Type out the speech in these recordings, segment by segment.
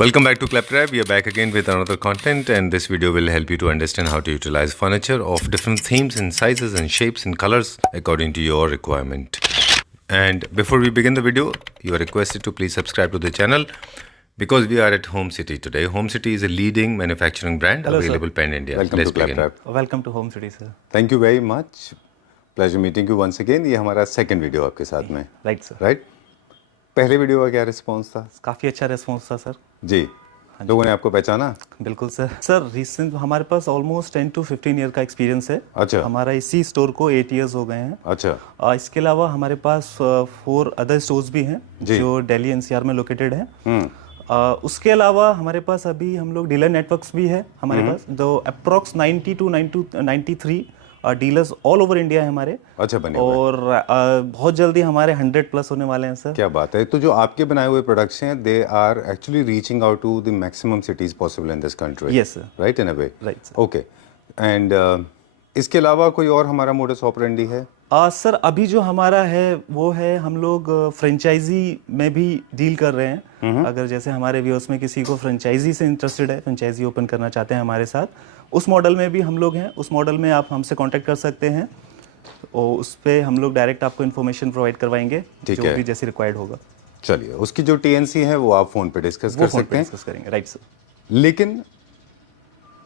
Welcome back to Claptrap. We are back again with another content, and this video will help you to understand how to utilize furniture of different themes and sizes and shapes and colors according to your requirement. And before we begin the video, you are requested to please subscribe to the channel because we are at Home City today. Home City is a leading manufacturing brand available pan India. Welcome to Claptrap. Welcome to Home City, sir. Thank you very much. Pleasure meeting you once again. ये हमारा second video आपके साथ में. Right, sir. Right? पहले video का क्या response था? काफ़ी अच्छा रिस्पॉन्स था सर. जी. लोगों ने आपको पहचाना? बिल्कुल सर. सर रिसेंट हमारे पास ऑलमोस्ट 10 to 15 ईयर का एक्सपीरियंस है. अच्छा. हमारा इसी स्टोर को 8 इयर्स हो गए हैं. अच्छा. इसके अलावा हमारे पास 4 अदर स्टोर्स भी हैं जो दिल्ली एनसीआर में लोकेटेड हैं. उसके अलावा हमारे पास अभी हम लोग डीलर नेटवर्क्स भी है हमारे पास, जो approx 90 to 93 dealers all over India है हमारे. अच्छा बने और बहुत जल्दी हमारे 100+ होने वाले हैं सर. क्या बात है. तो जो आपके बनाए हुए प्रोडक्ट्स हैं, they are actually reaching out to the maximum cities possible in this country. Yes sir. Right in a way. Right sir. Okay. And इसके अलावा कोई और हमारा मोडस ऑपरेंडी है? सर अभी जो हमारा है वो है हम लोग फ्रेंचाइजी में भी डील कर रहे हैं. अगर जैसे हमारे व्यूअर्स में किसी को फ्रेंचाइजी से इंटरेस्टेड है, फ्रेंचाइजी ओपन करना चाहते हैं हमारे साथ, उस मॉडल में भी हम लोग हैं. उस मॉडल में आप हमसे कांटेक्ट कर सकते हैं और उस पर हम लोग डायरेक्ट आपको इन्फॉर्मेशन प्रोवाइड करवाएंगे जो भी जैसे रिक्वायर्ड होगा. चलिए, उसकी जो टीएनसी है वो आप फोन पे डिस्कस कर सकते हैं. डिस्कस करेंगे. Right sir. लेकिन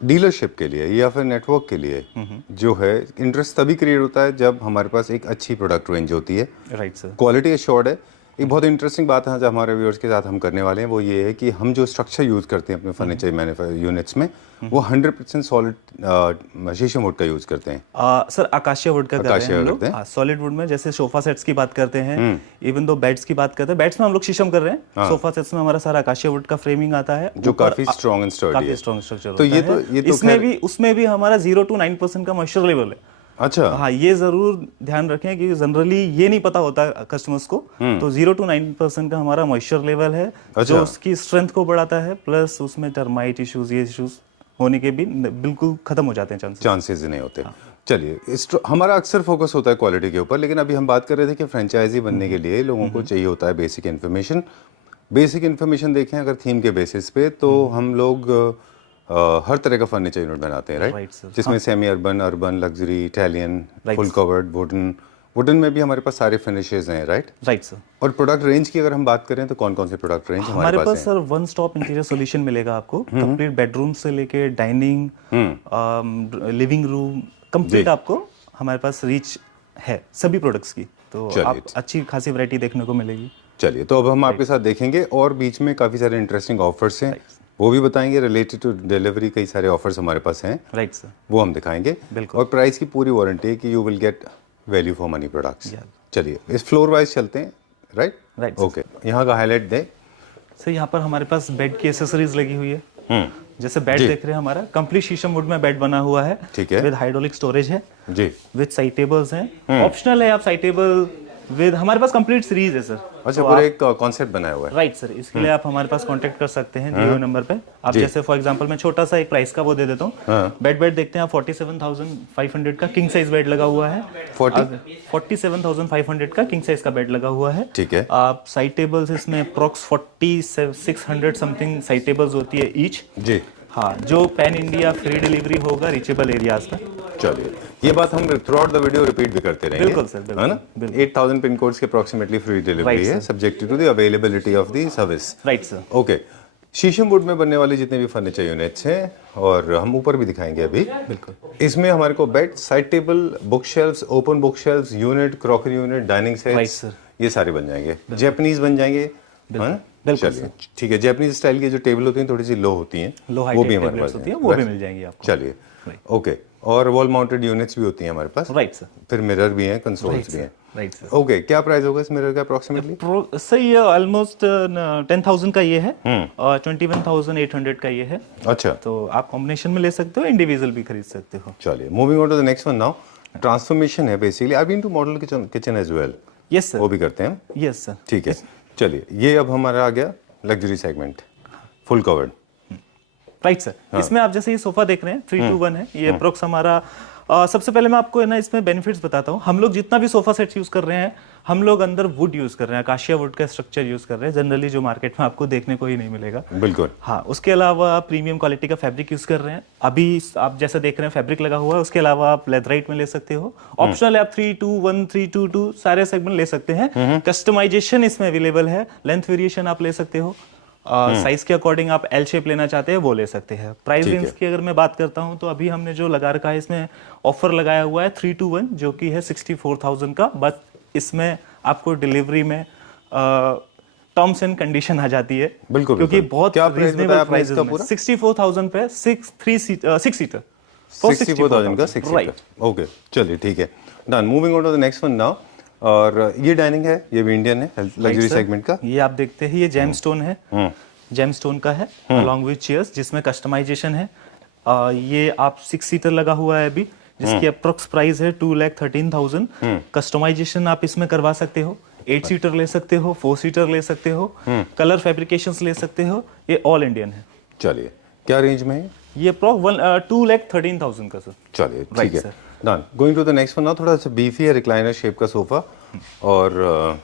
डीलरशिप के लिए या फिर नेटवर्क के लिए जो है इंटरेस्ट तभी क्रिएट होता है जब हमारे पास एक अच्छी प्रोडक्ट रेंज होती है. Right sir. क्वालिटी एश्योर्ड है. एक बहुत इंटरेस्टिंग बात है जो हमारे व्यूअर्स के साथ हम करने वाले हैं वो ये है कि हम जो स्ट्रक्चर यूज़ करते हैं अपने फर्नीचर मैन्युफैक्चर यूनिट्स में वो 100% सॉलिड शीशम वुड का यूज़ करते हैं. सर आकाशिया वुड का करते हैं हम लोग. सॉलिड वुड में जैसे सोफा सेट्स की बात करते हैं, इवन दो बेड्स की बात करते हैं, बेड्स में हम लोग शीशम कर रहे हैं. सोफा सेट्स में हमारा सारा आकाशिया वुड का फ्रेमिंग आता है जो काफ़ी स्ट्रॉन्ग एंड स्टर्डी है. काफ़ी स्ट्रॉन्ग स्ट्रक्चर तो ये तो उसमें भी हमारा 0 to 9% का मॉइस्चर लेवल है. अच्छा. हाँ, ये जरूर ध्यान रखें कि जनरली ये नहीं पता होता कस्टमर्स को. तो 0 to 9% का हमारा मॉइस्चर लेवल है. अच्छा. जो उसकी स्ट्रेंथ को बढ़ाता है, प्लस उसमें टर्माइट इश्यूज ये इश्यूज होने के भी बिल्कुल खत्म हो जाते हैं. चांसेस नहीं होते. हाँ. चलिए, हमारा अक्सर फोकस होता है क्वालिटी के ऊपर, लेकिन अभी हम बात कर रहे थे कि फ्रेंचाइजी बनने के लिए लोगों को चाहिए होता है बेसिक इन्फॉर्मेशन. बेसिक इन्फॉर्मेशन देखें अगर थीम के बेसिस पे तो हम लोग हर तरह का फर्नीचर यूनिट बनाते हैं. राइट. जिसमें semi urban, urban, luxury, Italian, full covered, wooden में भी हमारे पास सारे फिनिशेस हैं. Right sir. और प्रोडक्ट रेंज की अगर हम बात करें तो कौन कौन से प्रोडक्ट रेंज हमारे पास sir one stop interior solution मिलेगा आपको. कंप्लीट बेडरूम से लेके डाइनिंग, लिविंग रूम, कंप्लीट आपको हमारे पास रीच है सभी प्रोडक्ट्स की. तो आप अच्छी खासी वैरायटी देखने को मिलेगी. चलिए, तो अब हम आपके साथ देखेंगे और बीच में काफ़ी सारे इंटरेस्टिंग ऑफर्स हैं वो भी बताएंगे. रिलेटेड टू डिलीवरी कई सारे ऑफर्स हमारे पास हैं. Right sir. वो हम दिखाएंगे. और प्राइस की पूरी वारंटी है कि you will get value for money products. चलिए, इस फ्लोर वाइज चलते हैं. राइट. ओके. यहाँ का हाईलाइट दें सर. यहाँ पर हमारे पास बेड की एसेसरीज लगी हुई है. जैसे बेड देख रहे हैं हमारा कंप्लीट शीशम वुड में बेड बना हुआ है. ठीक है. विद हाइड्रोलिक स्टोरेज है जी. विद साइड टेबल्स हैं. ऑप्शनल है आप साइड टेबल विद, हमारे पास कंप्लीट सीरीज है सर. अच्छा, पूरा एक कॉन्सेप्ट बनाया हुआ है. Right sir. इसके लिए आप हमारे पास कांटेक्ट कर सकते हैं दिए हुए नंबर पे. आप जैसे फॉर एग्जांपल मैं छोटा सा एक प्राइस का वो दे देता हूँ. बेड देखते हैं आप 47,500 का किंग साइज बेड लगा हुआ है. 47,500 का किंग साइज का बेड लगा हुआ है. ठीक है. आप साइड टेबल्स इसमें अप्रॉक्स 4600 समथिंग साइड टेबल्स होती है ईच. जी. हाँ, जो पैन इंडिया फ्री डिलीवरी होगा रीचेबल एरियाज में. चलिए, ये बात हम throughout the video repeat भी करते रहेंगे. बिल्कुल सर. है ना. 8,000 पिन कोड्स के अप्रॉक्सीमेटली फ्री डिलीवरी है, subject to the availability of the service. Right sir. Okay. Sheesham wood में बनने वाले जितने भी फर्नीचर यूनिट्स हैं और हम ऊपर भी दिखाएंगे अभी. बिल्कुल. इसमें हमारे को bed, side table, book shelves, open book shelves, unit, crockery unit, dining sets, ये सारे बन जाएंगे. जैपनीज बन जाएंगे. चलिए, ठीक है. जैपनीज स्टाइल की जो टेबल होती हैं थोड़ी सी लो होती हैं, वो भी हमारे पास होती है, वो भी मिल जाएंगी आपको. चलिए. ओके. और वॉल माउंटेड यूनिट्स भी होती हैं हमारे पास. Right sir. फिर मिरर भी हैं, कंसोल्स भी हैं. Right sir. ओके. क्या प्राइस होगा इस मिरर का अप्रोक्सीमेटली? सर ये ऑलमोस्ट 10,000 का ये है और 21,800 का ये है. अच्छा. तो आप कॉम्बिनेशन में ले सकते हो, इंडिविजुअल भी खरीद सकते हो. चलिए, moving on to the next one now. Transformation है basically. I been to model kitchen as well. Yes sir. वो भी करते हैं. Yes sir. ठीक है. चलिए, ये अब हमारा आ गया luxury segment, full covered. Right sir. इसमें आप जैसे ये सोफा देख रहे हैं 3-2-1 है. ये अप्रोक्स हमारा सबसे पहले मैं आपको है ना इसमें बेनिफिट्स बताता हूँ. हम लोग जितना भी सोफा सेट्स यूज कर रहे हैं हम लोग अंदर वुड यूज कर रहे हैं, अकाशिया वुड का स्ट्रक्चर यूज कर रहे हैं, जनरली जो मार्केट में आपको देखने को ही नहीं मिलेगा। बिल्कुल। हाँ, उसके अलावा आप प्रीमियम क्वालिटी का फैब्रिक यूज कर रहे हैं। अभी आप जैसा देख रहे हैं फैब्रिक लगा हुआ है, उसके अलावा आप लेदराइट में ले सकते हो। ऑप्शनल है, आप 321, 322 सारे सेगमेंट ले सकते हैं। कस्टमाइजेशन इसमें अवेलेबल है, लेंथ वेरिएशन आप ले सकते हो, साइज के अकॉर्डिंग आप एल शेप लेना चाहते हैं वो ले सकते हैं। प्राइस रेंज की अगर मैं बात करता हूं तो अभी हमने जो लगा रखा है इसमें ऑफर लगाया हुआ है 321 जो कि है 64,000 का, बट इसमें आपको डिलीवरी में टर्म्स एंड कंडीशन आ जाती है। बिल्कुल, क्योंकि बिल्कुल। बहुत क्या प्राइस रीजनेबल बताया प्राइस आपने इसका पूरा? 64,000 पे 6 सीटर 64,000 का 6 राइट। सीटर। ओके, चलिए ठीक है, done. Moving on to the next one now. और ये डाइनिंग है, ये भी इंडियन है, लग्जरी सेगमेंट का। ये आप देखते हैं, ये जेमस्टोन है, जेमस्टोन का है अलॉन्ग विद चेयर्स जिसमें कस्टमाइजेशन है। ये आप 6 सीटर लगा हुआ है अभी, जिसकी अप्रोक्स प्राइस है 2,13,000। कस्टमाइजेशन आप इसमें करवा सकते हो, 8 सीटर ले सकते हो, 4 सीटर ले सकते हो, कलर फैब्रिकेशंस ले सकते हो। ये ऑल इंडियन है। चलिए, क्या रेंज में है ये अप्रोक्स 2,13,000 का सर। चलिए Right, ठीक है, sir. Done. Going to the next one now. थोड़ा सा बीफी है, रिक्लाइनर शेप का सोफा। और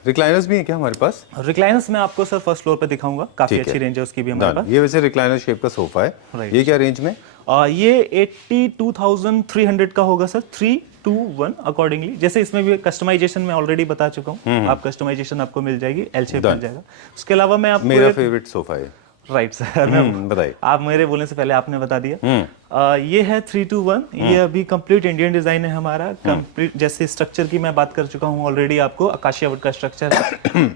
रिक्लाइनर्स भी है क्या हमारे पास? रिक्लाइनर्स में आपको सर फर्स्ट फ्लोर पे दिखाऊंगा, काफी ठीक है। अच्छी रेंज है उसकी भी हमारे डन। पास। ये वैसे रिक्लाइनर शेप का सोफा है। Right. ये क्या रेंज में? ये 82,300 का होगा सर, 321 अकॉर्डिंगली। जैसे इसमें भी कस्टमाइजेशन मैं ऑलरेडी बता चुका हूँ, आप कस्टमाइजेशन आपको मिल जाएगी, एल शेप मिल जाएगा। उसके अलावा मैं आपको मेरा फेवरेट सोफा है। राइट सर, बताइए। आप मेरे बोलने से पहले आपने बता दिया। ये है 321, ये अभी कंप्लीट इंडियन डिजाइन है हमारा। कंप्लीट जैसे स्ट्रक्चर की मैं बात कर चुका हूँ ऑलरेडी आपको, आकाशिया वुड का स्ट्रक्चर है।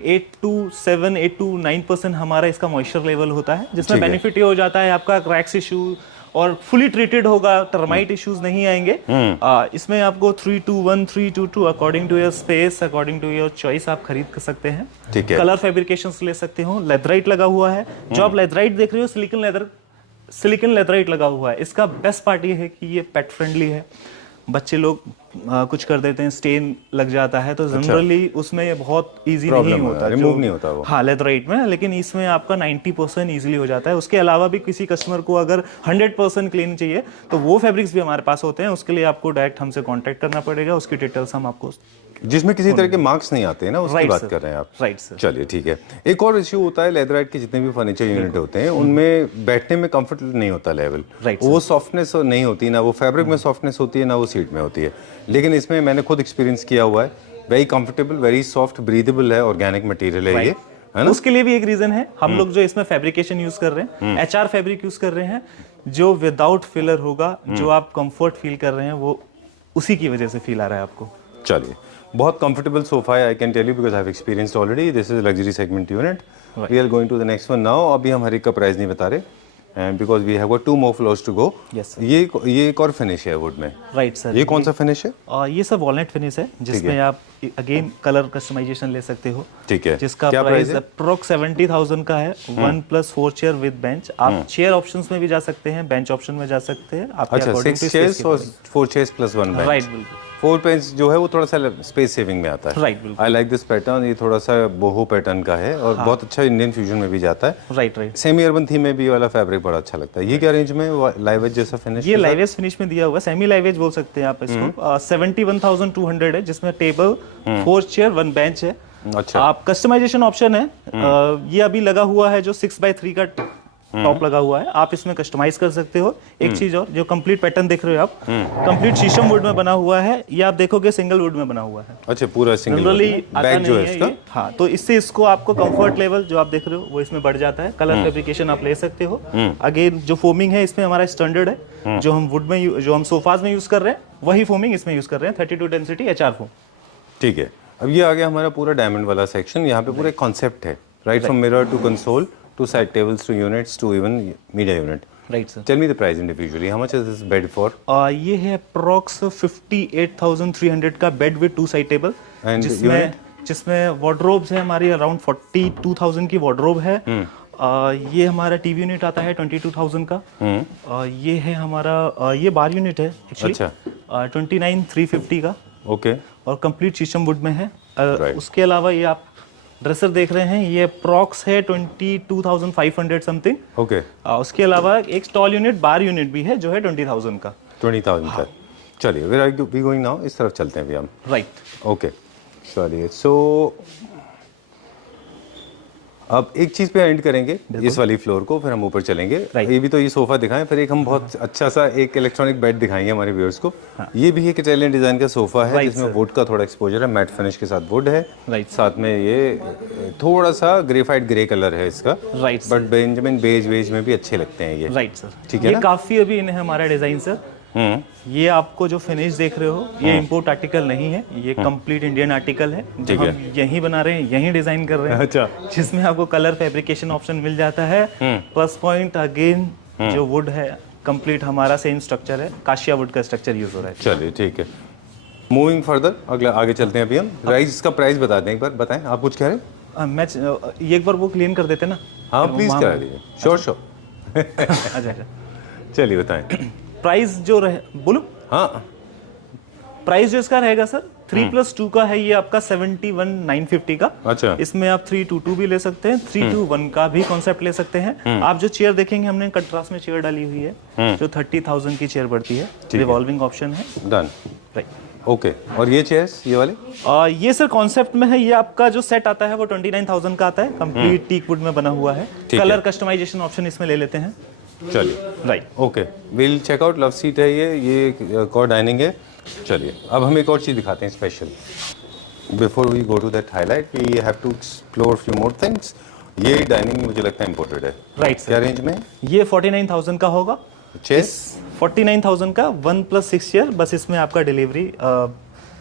8 to 7, 8 to 9% हमारा इसका मॉइस्चर लेवल होता है, जिसमें बेनिफिट ये हो जाता है आपका क्रैक्स इशू और फुली ट्रीटेड होगा, टर्माइट इश्यूज नहीं आएंगे। इसमें आपको 321, 322 according to your space, according to your choice आप खरीद कर सकते हैं। ठीक है। कलर फैब्रिकेशंस ले सकते हो, लेदराइट लगा हुआ है। जो आप लेदराइट देख रहे हो सिलिकॉन लेदराइट लगा हुआ है। इसका बेस्ट पार्ट ये है कि ये पेट फ्रेंडली है। बच्चे लोग कुछ कर देते हैं, स्टेन लग जाता है, तो जनरली उसमें ये बहुत इजी नहीं होता, रिमूव नहीं होता वो। हाँ, लेदराइट में, लेकिन इसमें आपका 90% इजीली हो जाता है। उसके अलावा भी किसी कस्टमर को अगर 100% क्लीन चाहिए तो वो फैब्रिक्स भी हमारे पास होते हैं। उसके लिए आपको डायरेक्ट हमसे कांटेक्ट करना पड़ेगा, उसकी डिटेल्स हम आपको, जिसमें किसी तरह के मार्क्स नहीं आते हैं ना, उसकी बात कर रहे हैं आप। Right sir. चलिए ठीक है। एक और इश्यू होता है, लेदराइट के जितने भी फर्नीचर यूनिट होते हैं उनमें बैठने में कंफर्ट नहीं होता लेवल। वो सॉफ्टनेस नहीं होती, ना वो फैब्रिक में सॉफ्टनेस होती है, ना वो सीट में होती है। लेकिन इसमें मैंने खुद एक्सपीरियंस किया हुआ है, very comfortable, very soft, breathable है, ऑर्गेनिक मटेरियल है ये, है ना? उसके लिए भी एक रीजन है, हम लोग जो इसमें फैब्रिकेशन यूज कर रहे हैं, HR फैब्रिक यूज कर रहे हैं, जो विदाउट फिलर होगा, जो आप कंफर्ट फील कर रहे हैं वो उसी की वजह से फील आ रहा है आपको। चलिए, बहुत कंफर्टेबल सोफा है, I can tell you because I have experienced already. This is luxury segment unit. We are going to the next one now. अभी हम हर एक का प्राइस नहीं बता रहे, and because we have got 2 more floors to go. Yes, sir. ये एक और फिनिश है वुड में। Right sir. ये कौन सा फिनिश है? ये सब वॉलनट फिनिश है, जिसमें आप अगेन कलर कस्टमाइजेशन ले सकते हो। ठीक है। जिसका क्या प्राइस है? अप्रोक्स 70,000 का है। 1+4 चेयर विद बेंच। आप चेयर ऑप्शंस में भी जा सकते हैं, बेंच ऑप्शन में जा सकते हैं। अच्छा, 6 chairs और 4 chairs plus 1 bench। राइट, बिल्कुल। 4 bench जो है वो थोड़ा सा स्पेस सेविंग में आता है। राइट, बिल्कुल। I like this pattern. ये थोड़ा सा बोहो पैटर्न का है और बहुत अच्छा इंडियन फ्यूजन में भी जाता है। Right, right. Semi urban theme में भी वाला फैब्रिक बड़ा अच्छा लगता है। ये क्या रेंज में? लाइव एज जैसा फिनिश? ये लाइव एज फिनिश में दिया हुआ है, सेमी लाइव एज बोल सकते हैं आप इसको। 71,200 है, जिसमें टेबल, 4 चेयर, 1 बेंच है। अच्छा। आप कस्टमाइजेशन ऑप्शन है, ये अभी लगा हुआ है जो 6x3 का टॉप लगा हुआ है, आप इसमें कस्टमाइज कर सकते हो। एक चीज और, जो कंप्लीट पैटर्न देख रहे हो आप, कंप्लीट शीशम वुड में बना हुआ है। ये आप देखोगे सिंगल वुड में बना हुआ है। अच्छा, पूरा सिंगल जनरली आता बैक नहीं जो है है इसका। ये। हाँ, तो इससे इसको आपको कंफर्ट लेवल जो आप देख रहे हो वो इसमें बढ़ जाता है। कलर फैब्रिकेशन आप ले सकते हो। अगेन जो फोमिंग है इसमें हमारा स्टैंडर्ड है, जो हम वुड में जो हम सोफाज में यूज कर रहे हैं वही फोमिंग इसमें यूज कर रहे हैं, 32 डेंसिटी HR फोम। ठीक है। अब ये आ गया हमारा पूरा डायमंड वाला सेक्शन। यहाँ पे पूरा एक कॉन्सेप्ट है, right from mirror to console to side tables to units to even media unit. Right sir. Tell me the price individually, how much is this bed for? ये है अप्रॉक्स 58,300 का bed with 2 side table, And जिसमें wardrobes है हमारी around 42,000 की wardrobe है। ये हमारा टीवी यूनिट आता है 22,000 का। ये है हमारा ये बार यूनिट है एक्चुअली। अच्छा। 29,350 का। ओके। और कंप्लीट शीशम वुड में है। Right. उसके अलावा ये आप ड्रेसर देख रहे हैं, ये अप्रॉक्स है 22,500 समथिंग। ओके। उसके अलावा एक स्टॉल यूनिट, बार यूनिट भी है जो है 20,000 का। 20,000 का। चलिए, where are we going now? इस तरफ चलते हैं अभी हम। राइट। ओके। चलिए सो अब एक चीज़ पे एंड करेंगे इस वाली फ्लोर को, फिर हम ऊपर चलेंगे। ये भी तो ये सोफ़ा दिखाएं, फिर एक हम बहुत अच्छा सा एक इलेक्ट्रॉनिक बेड दिखाएंगे हमारे व्यूअर्स को। ये भी एक इटालियन डिज़ाइन का सोफ़ा है जिसमें वुड का थोड़ा एक्सपोजर है, मैट फिनिश के साथ वुड है, साथ में ये थोड़ा सा ग्रेफाइट ग्रे कलर है इसका, बट बेंजामिन बेज वेज में भी अच्छे लगते हैं ये। राइट सर, ठीक है ये काफ़ी अभी इन्हें हमारा डिज़ाइन सर। ये आपको जो फिनिश देख रहे हो ये इंपोर्ट आर्टिकल नहीं है, ये कंप्लीट इंडियन आर्टिकल है जो हम यहीं बना रहे हैं, यहीं डिजाइन कर रहे हैं। अच्छा। जिसमें आपको कलर फैब्रिकेशन ऑप्शन मिल जाता है। प्लस पॉइंट अगेन जो वुड है कंप्लीट हमारा सेम स्ट्रक्चर है, काशिया वुड का स्ट्रक्चर यूज हो रहा है। चलिए ठीक है, मूविंग फर्दर अगला आगे चलते हैं। अभी हम प्राइस का प्राइस बता दें, एक बार बताएं। आप कुछ कह रहे हैं? मैं ये एक बार वो क्लीन कर देते ना। हाँ प्लीज करा दीजिए। Sure sure. अच्छा चलिए बताएं प्राइस जो रहे, बोलो। हाँ प्राइस जो इसका रहेगा सर 3+2 का है, ये आपका 71,950 का। अच्छा। इसमें आप 322 भी ले सकते हैं, 321 का भी कॉन्सेप्ट ले सकते हैं। आप जो चेयर देखेंगे हमने कंट्रास्ट में चेयर डाली हुई है जो 30,000 की चेयर पड़ती है, रिवॉल्विंग ऑप्शन है। Done, right. ओके। और ये चेयर्स ये वाले ये सर कॉन्सेप्ट में है, ये आपका जो सेट आता है वो 29,000 का आता है, कंप्लीट टीक वुड में बना हुआ है। कलर कस्टमाइजेशन ऑप्शन इसमें ले लेते हैं। चलिए right, okay, will check out. Love seat है ये कॉर डाइनिंग है। चलिए अब हम एक और चीज़ दिखाते हैं special. Before we go to that highlight we have to explore few more things. ये डाइनिंग मुझे लगता है इम्पोर्टेड है। राइट क्या रेंज में? ये 49,000 का होगा। चेस 49,000 का 1+6 चेयर, बस इसमें आपका डिलीवरी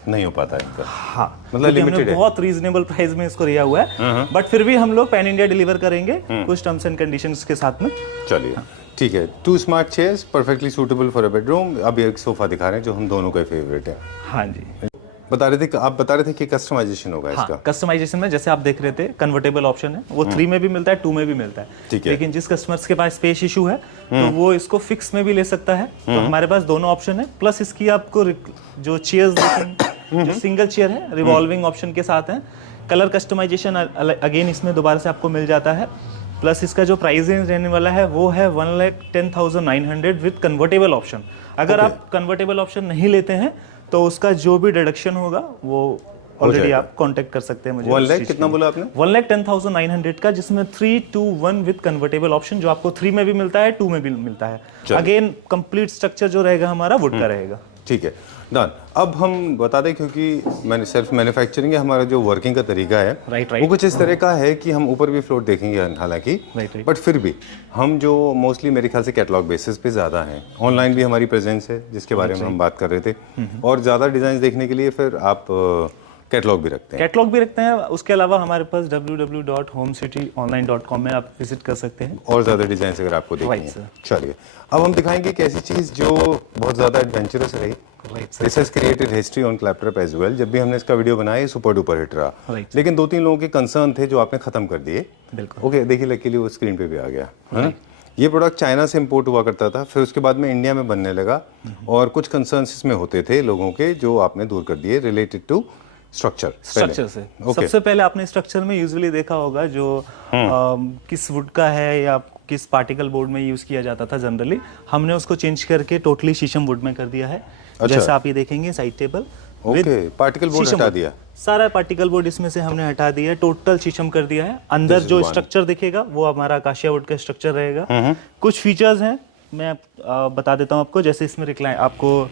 नहीं हो पाता है इनका। हाँ, मतलब लिमिटेड है। बहुत रीजनेबल प्राइस में इसको दिया हुआ है, बट फिर भी हम लोग पैन इंडिया डिलीवर करेंगे कुछ टर्म्स एंड कंडीशंस के साथ में। चलिए ठीक है। 2 smart chairs perfectly suitable for a bedroom. अब एक सोफा दिखा रहे हैं जो हम दोनों का फेवरेट है। हाँ जी, आप बता रहे थे कि कस्टमाइजेशन होगा इसका। कस्टमाइजेशन में जैसे आप देख रहे थे कन्वर्टेबल ऑप्शन है, वो 3 में भी मिलता है, 2 में भी मिलता है। ठीक है। लेकिन जिस कस्टमर्स के पास स्पेस इशू है तो वो इसको फिक्स में भी ले सकता है। तो हमारे पास दोनों ऑप्शन है। प्लस इसकी आपको जो चेयर्स देखेंगे जो सिंगल चेयर है रिवॉल्विंग ऑप्शन के साथ है। कलर कस्टमाइजेशन अगेन इसमें दोबारा से आपको मिल जाता है। प्लस इसका जो प्राइस रेंज रहने वाला है वो है 1,10,900 विद कन्वर्टेबल ऑप्शन। अगर आप कन्वर्टेबल ऑप्शन नहीं लेते हैं तो उसका जो भी डिडक्शन होगा वो ऑलरेडी आप कांटेक्ट कर सकते हैं मुझे। 1 लाख कितना बोला आपने? 1,10,900 का, जिसमें 3-2-1 विद कन्वर्टेबल ऑप्शन जो आपको 3 में भी मिलता है, 2 में भी मिलता है। अगेन कंप्लीट स्ट्रक्चर जो रहेगा हमारा वुड का रहेगा। ठीक है, डन। अब हम बता दें, क्योंकि मैंने सेल्फ मैन्युफैक्चरिंग है, हमारा जो वर्किंग का तरीका है वो कुछ इस तरह का है कि हम ऊपर भी फ्लोर देखेंगे हालांकि, बट फिर भी हम जो मोस्टली मेरे ख्याल से कैटलॉग बेसिस पे ज़्यादा हैं। ऑनलाइन भी हमारी प्रेजेंस है जिसके बारे में हम बात कर रहे थे, और ज़्यादा डिज़ाइन देखने के लिए फिर आप कैटलॉग भी रखते हैं। उसके अलावा हमारे पास www.homeCityonline.com में आप विजिट कर सकते हैं, और ज़्यादा डिज़ाइन अगर आपको देखनी है। चलिए अब हम दिखाएंगे एक ऐसी चीज़ जो बहुत ज़्यादा एडवेंचरस रही। This has created history on clap top as well. जब भी हमने इसका वीडियो बनाया सुपर डुपर हिट रहा, लेकिन 2-3 लोगों के कंसर्न थे जो आपने खत्म कर दिए। ओके, देखिए लकीली वो स्क्रीन पे भी आ गया है। ये प्रोडक्ट चाइना से इंपोर्ट हुआ करता था, फिर उसके बाद में इंडिया में बनने लगा, और कुछ कंसर्न्स इसमें होते थे लोगों के जो आपने दूर कर दिए रिलेटेड टू स्ट्रक्चर से। सबसे पहले आपने स्ट्रक्चर में यूजुअली देखा होगा जो किस वुड का है या किस पार्टिकल बोर्ड में यूज किया जाता था जनरली, हमने उसको चेंज करके टोटली शीशम वुड में कर दिया है। जैसे आप ये देखेंगे साइड टेबल, पार्टिकल बोर्ड हटा दिया, सारा पार्टिकल बोर्ड इसमें से हमने हटा दिया, टोटल शीशम कर दिया है। अंदर जो स्ट्रक्चर दिखेगा वो हमारा काशिया वुड का स्ट्रक्चर रहेगा। कुछ फीचर्स हैं मैं बता देता हूँ आपको, जैसे इसमें रिक्लाइन आपको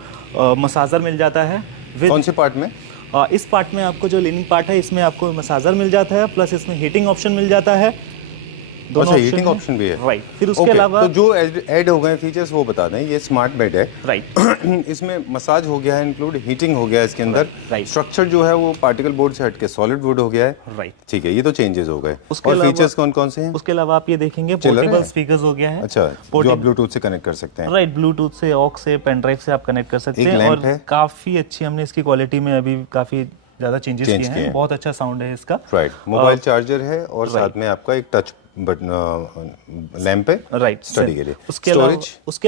मसाजर मिल जाता है। कौन से पार्ट में? इस पार्ट में आपको जो लीनिंग पार्ट है इसमें आपको मसाजर मिल जाता है, प्लस इसमें हीटिंग ऑप्शन मिल जाता है। अच्छा, हीटिंग ऑप्शन भी है। राइट। फिर उसके अलावा तो जो ऐड हो गए फीचर्स वो बता दें। ये स्मार्ट बेड है। राइट। इसमें मसाज हो गया है इंक्लूड, हीटिंग हो गया है इसके अंदर। स्ट्रक्चर जो है वो पार्टिकल बोर्ड से हटके सॉलिड वुड हो गया है। राइट, ठीक है, ये तो चेंजेस हो गए। और फीचर्स कौन कौन से हैं? उसके अलावा आप ये देखेंगे पोर्टेबल स्पीकर्स हो गया है। अच्छा, जो आप ब्लूटूथ से कनेक्ट कर सकते हैं। राइट, ब्लूटूथ से, ऑक्स से, पेन ड्राइव से आप कनेक्ट कर सकते हैं। और काफी अच्छी हमने इसकी क्वालिटी में अभी काफी ज्यादा चेंजेस किए हैं। बहुत अच्छा साउंड है इसका। राइट, मोबाइल चार्जर है और साथ में आपका एक टच बटन लैंप है। राइट, स्टडी के लिए। उसके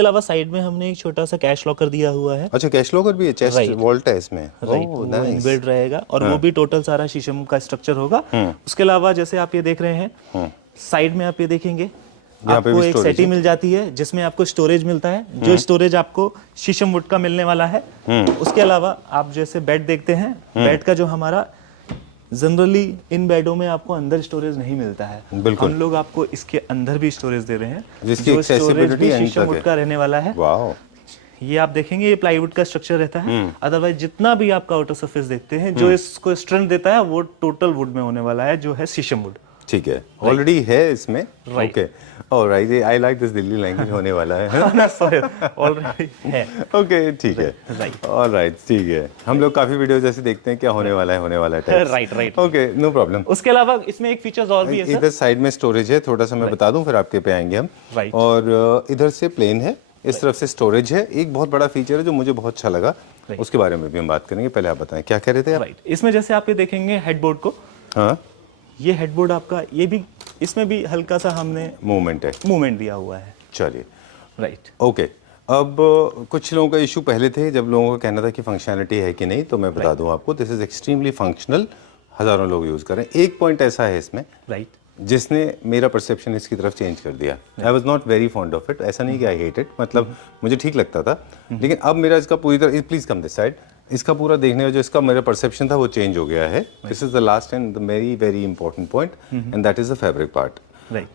अलावा साइड में हमने एक छोटा सा कैश लॉकर दिया हुआ है। अच्छा, कैश लॉकर भी है, चेस्ट वॉल्ट है इसमें। इनबिल्ट रहेगा, और वो भी टोटल सारा शीशम का स्ट्रक्चर होगा। उसके अलावा जैसे आप ये देख रहे हैं साइड में आप ये देखेंगे आपको एक सेटी मिल जाती है जिसमें आपको स्टोरेज मिलता है, जो स्टोरेज आपको शीशम वुड का मिलने वाला है। उसके अलावा आप जैसे बेड देखते हैं, बेड का जो हमारा जनरली इन बेडों में आपको अंदर स्टोरेज नहीं मिलता है, बिल्कुल। हम लोग आपको इसके अंदर भी स्टोरेज दे रहे हैं, जिसकी जो स्टोरेज accessibility भी end शीशम तक वुड है। का रहने वाला है। वाह, ये आप देखेंगे ये प्लाईवुड का स्ट्रक्चर रहता है, अदरवाइज जितना भी आपका आउटर सरफेस देखते हैं जो इसको स्ट्रेंथ देता है वो टोटल वुड में होने वाला है, जो है शीशम वुड। ठीक है, ऑलरेडी है इसमें। Right. Okay, alright, I like this Delhi language होने वाला है। ऑलरेडी है। ओके, ठीक है, Right. ऑलराइट, ठीक है। हम लोग काफी वीडियोस ऐसे देखते हैं, क्या होने वाला है, होने वाला है। राइट। Okay, no problem. उसके अलावा इसमें एक फीचर्स और भी है इधर सर। साइड में स्टोरेज है, थोड़ा सा मैं बता दूं, फिर आपके पे आएंगे हम। Right. और इधर से प्लेन है, इस तरफ से स्टोरेज है। एक बहुत बड़ा फीचर है जो मुझे बहुत अच्छा लगा, उसके बारे में भी हम बात करेंगे। पहले आप बताएं क्या कह रहे थे आप? राइट, इसमें जैसे आप ये देखेंगे हेडबोर्ड को, हाँ, ये हेडबोर्ड आपका, ये भी इसमें भी हल्का सा हमने मूवमेंट है। मूवमेंट दिया हुआ है। चलिए, राइट। ओके। अब कुछ लोगों का इशू पहले थे, जब लोगों का कहना था कि फंक्शनैलिटी है कि नहीं, तो मैं बता दूं आपको, दिस इज एक्सट्रीमली फंक्शनल, हजारों लोग यूज कर रहे हैं। एक पॉइंट ऐसा है इसमें राइट, जिसने मेरा परसेप्शन इसकी तरफ चेंज कर दिया। I was not very fond of it, ऐसा नहीं कि आई हेट इट, मतलब मुझे ठीक लगता था, लेकिन अब मेरा इसका पूरी तरह, प्लीज कम दिस साइड, इसका पूरा देखने का जो इसका मेरा परसेप्शन था वो चेंज हो गया है। This is the last and the very very important point, and that is the fabric part. Right.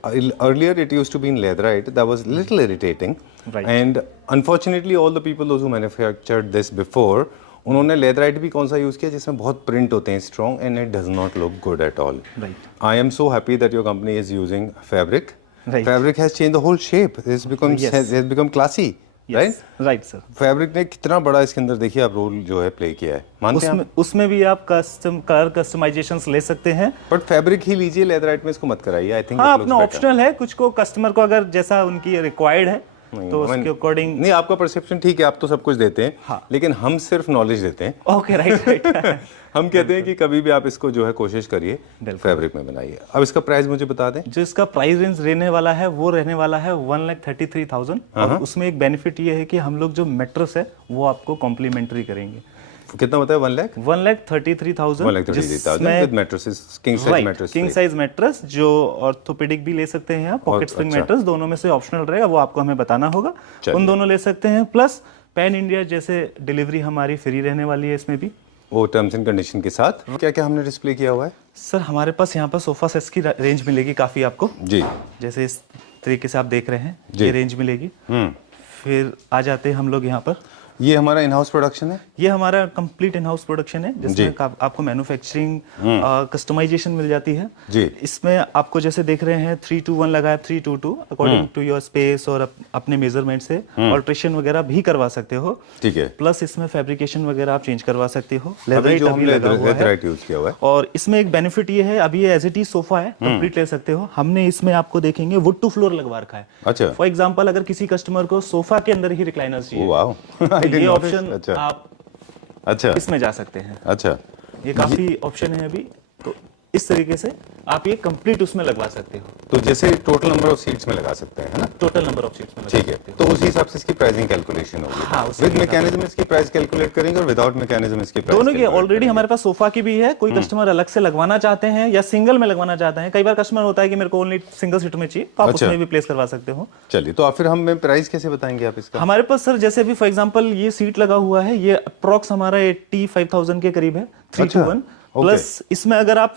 Earlier it used to be in leatherite, that was little irritating, Right. and unfortunately all the people those who manufactured this before, उन्होंने leatherette भी कौन सा use किया जिसमें बहुत print होते हैं strong, and it does not look good at all. Right. I am so happy that your company is using fabric. Right. Fabric has change the whole shape, it's become Yes. Has become classy, right? Right sir. Fabric ने कितना बड़ा इसके अंदर देखिए आप role जो है play किया है, मानते हैं उसमें उसमें भी आप कस्टम कलर कस्टमाइजेशंस ले सकते हैं। बट फैब्रिक ही लीजिए, लेदराइट में इसको मत कराइए। आई थिंक हाँ, अपना ऑप्शनल है, कुछ को कस्टमर को अगर जैसा उनकी रिक्वायर्ड है तो उसके अकॉर्डिंग। नहीं, आपका परसेप्शन ठीक है, आप तो सब कुछ देते हैं, हाँ। लेकिन हम सिर्फ नॉलेज देते हैं। Okay, right. हम कहते हैं कि कभी भी आप इसको जो है कोशिश करिए फैब्रिक में बनाइए। अब इसका प्राइस मुझे बता दें। जो इसका प्राइस रेंज रहने वाला है वो रहने वाला है 1,33,000, और उसमें एक बेनिफिट ये है कि हम लोग जो मैट्रेस है वो आपको कॉम्प्लीमेंट्री करेंगे। कितना बताया? 1 lakh 1,33,000 1,33,000 with mattresses, king size mattress. King size mattress जो ऑर्थोपेडिक भी ले सकते हैं आप, पॉकेट स्प्रिंग अच्छा। मैट्रेस, दोनों में से ऑप्शनल रहेगा, वो आपको हमें बताना होगा। उन दोनों ले सकते हैं, प्लस पैन इंडिया जैसे डिलीवरी हमारी फ्री रहने वाली है इसमें भी, वो टर्म्स एंड कंडीशन के साथ। क्या क्या हमने डिस्प्ले किया हुआ है? सर हमारे पास यहाँ पर सोफा सेट्स की रेंज मिलेगी काफ़ी आपको, जी, जैसे इस तरीके से आप देख रहे हैं, जी। ये रेंज मिलेगी। फिर आ जाते हैं हम लोग यहाँ पर, ये हमारा इन हाउस प्रोडक्शन है। ये हमारा कंप्लीट इन हाउस प्रोडक्शन है, जिसमें आपको मैन्युफैक्चरिंग कस्टमाइजेशन मिल जाती है। जी। इसमें आपको जैसे देख रहे हैं 321 लगा है, 322 अकॉर्डिंग टू योर स्पेस और अपने मेजरमेंट से ऑल्ट्रेशन वगैरह भी करवा सकते हो। ठीक है। प्लस इसमें फैब्रिकेशन वगैरह आप चेंज करवा सकते हो। अभी जो हमने लगा हुआ है। लेदराइट यूज किया हुआ है। और इसमें एक बेनिफिट ये है, अभी ये एज इट इज सोफा है, कंप्लीट ले सकते हो। हमने इसमें आपको देखेंगे वुड टू फ्लोर लगवा रखा है। अच्छा। फॉर एग्जांपल अगर किसी कस्टमर को सोफा के अंदर ही रिक्लाइनर चाहिए, वाओ, तो ये ऑप्शन आप अच्छा इसमें जा सकते हैं। अच्छा, ये काफी ऑप्शन है अभी, तो इस तरीके से आप ये कंप्लीट उसमें लगवा सकते हो। तो जैसे टोटल नंबर ऑफ सीट्स में लगा सकते हैं, है ना? टोटल नंबर ऑफ सीट्स में लगा ठीक है, सकते हो। तो उसी हिसाब से इसकी प्राइसिंग कैलकुलेशन होगी। हाँ, उसी विद के हिसाब मैकेनिज्म इसकी प्राइस कैलकुलेट करेंगे और विदाउट मैकेनिज्म इसकी प्राइस दोनों की ऑलरेडी हमारे पास सोफा की भी है। कोई कस्टमर अलग से लगवाना चाहते हैं या सिंगल में लगवाना चाहते हैं, कई बार कस्टमर होता है कि मेरे को ओनली सिंगल सीट में चाहिए, तो आप अच्छा। उसमें भी प्लेस करवा सकते हो। चलिए, तो आप फिर हम प्राइस कैसे बताएंगे आप इसका? हमारे पास सर जैसे भी फॉर एग्जांपल ये सीट लगा हुआ है, ये अप्रॉक्स हमारा 85,000 के करीब है, 321 प्लस इसमें अगर आप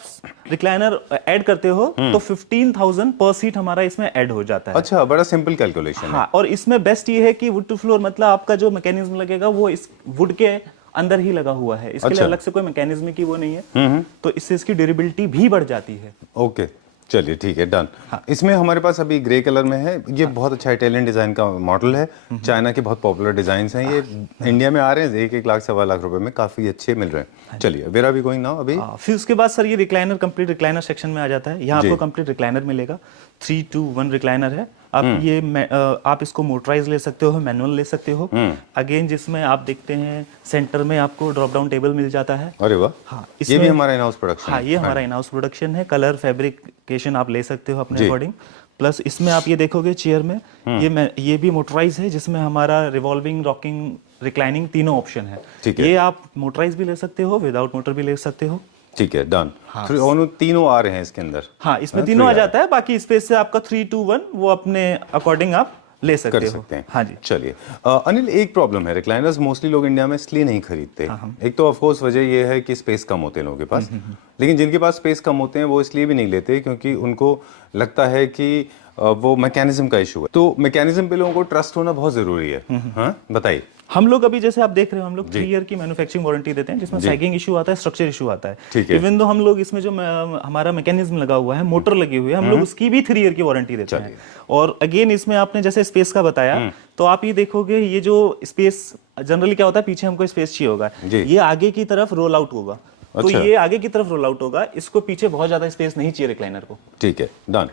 रिक्लाइनर ऐड करते हो तो 15,000 पर सीट हमारा इसमें ऐड हो जाता है। अच्छा, बड़ा सिंपल कैलकुलेशन है। हाँ, और इसमें बेस्ट ये है कि वुड टू फ्लोर मतलब आपका जो मैकेनिज्म लगेगा वो इस वुड के अंदर ही लगा हुआ है, इसके लिए अलग से कोई मैकेनिज्म की वो नहीं है, तो इससे इसकी ड्यूरेबिलिटी भी बढ़ जाती है। ओके, चलिए ठीक है, डन। इसमें हमारे पास अभी ग्रे कलर में है, ये बहुत अच्छा इटालियन डिजाइन का मॉडल है। चाइना के बहुत पॉपुलर डिजाइन हैं, ये इंडिया में आ रहे हैं 1-1 लाख 1.25 लाख रुपए में, काफी अच्छे मिल रहे हैं। चलिए, where are we going now अभी? फिर उसके बाद सर ये रिक्लाइनर कंप्लीट रिक्लाइनर सेक्शन में आ जाता है। यहाँ आपको कंप्लीट रिक्लाइनर मिलेगा, 3-2-1 रिक्लाइनर है। आप ये आप इसको मोटराइज ले सकते हो, मैनुअल ले सकते हो। अगेन जिसमें आप देखते हैं सेंटर में आपको ड्रॉप डाउन टेबल मिल जाता है। अरे वाह, हाँ, ये भी हमारा इन हाउस प्रोडक्शन। हाँ, ये हमारा इन हाउस प्रोडक्शन है। कलर फैब्रिकेशन आप ले सकते हो अपने अकॉर्डिंग। प्लस इसमें आप ये देखोगे चेयर में ये भी मोटराइज है, जिसमें हमारा रिवॉल्विंग, रॉकिंग, रिक्लाइनिंग तीनों ऑप्शन है। ये आप मोटराइज भी ले सकते हो, विदाउट मोटर भी ले सकते हो। ठीक है, डन। तीनों आ रहे हैं इसके अंदर। हाँ, इसमें तीनों आ जाता है। बाकी स्पेस से आपका 3-2-1 वो अपने अकॉर्डिंग आप ले सकते कर हो। सकते हैं। हाँ जी। चलिए अनिल, एक प्रॉब्लम है, रिक्लाइनर्स मोस्टली लोग इंडिया में इसलिए नहीं खरीदते। एक तो ऑफ कोर्स वजह ये है कि स्पेस कम होते हैं लोगों के पास, लेकिन जिनके पास स्पेस कम होते हैं वो इसलिए भी नहीं लेते क्योंकि उनको लगता है कि वो मैकेनिज्म का इशू है। तो मैकेनिज्म पे लोगों को ट्रस्ट होना बहुत जरूरी है। हाँ, बताइए। हम लोग अभी जैसे आप देख रहे हो, हम लोग 3 ईयर की मैन्युफैक्चरिंग वारंटी देते हैं, जिसमें सैगिंग इशू आता है, स्ट्रक्चर इशू आता है। ठीक है। इवन दो हम लोग इसमें जो हमारा मैकेनिज्म लगा हुआ है, मोटर लगी हुई है, हम लोग उसकी भी 3 ईयर की वारंटी देते हैं। और अगेन इसमें आपने जैसे स्पेस का बताया, तो आप ये देखोगे ये जो स्पेस जनरली क्या होता है, पीछे हमको स्पेस चाहिए होगा, ये आगे की तरफ रोल आउट होगा। तो ये आगे की तरफ रोल आउट होगा, इसको पीछे बहुत ज्यादा स्पेस नहीं चाहिए रिक्लाइनर को। ठीक है, डन।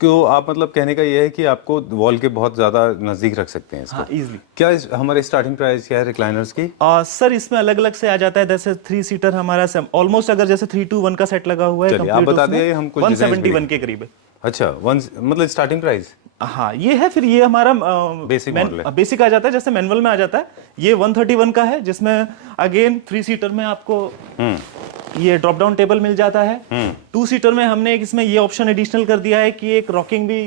क्यों आप मतलब कहने का ये है कि आपको वॉल के बहुत ज्यादा नजदीक रख सकते हैं इसको। हाँ, इजीली। क्या हमारे स्टार्टिंग प्राइस क्या है रिक्लाइनर्स की? सर इसमें अलग अलग से आ जाता है, जैसे 3 सीटर हमारा ऑलमोस्ट अगर जैसे 3-2-1 का सेट लगा हुआ है, चलिए, आप बता दिए, हम कुछ डिजाइन 171 के करीब है। अच्छा, मतलब स्टार्टिंग प्राइस। हाँ ये है। फिर ये हमारा बेसिक मॉडल है। बेसिक आ जाता है, जैसे मैनुअल में आ जाता है। ये 131 का है, जिसमें अगेन 3 सीटर में आपको ये ड्रॉप डाउन टेबल मिल जाता है। 2 सीटर में हमने एक इसमें ये ऑप्शन एडिशनल कर दिया है कि एक रॉकिंग भी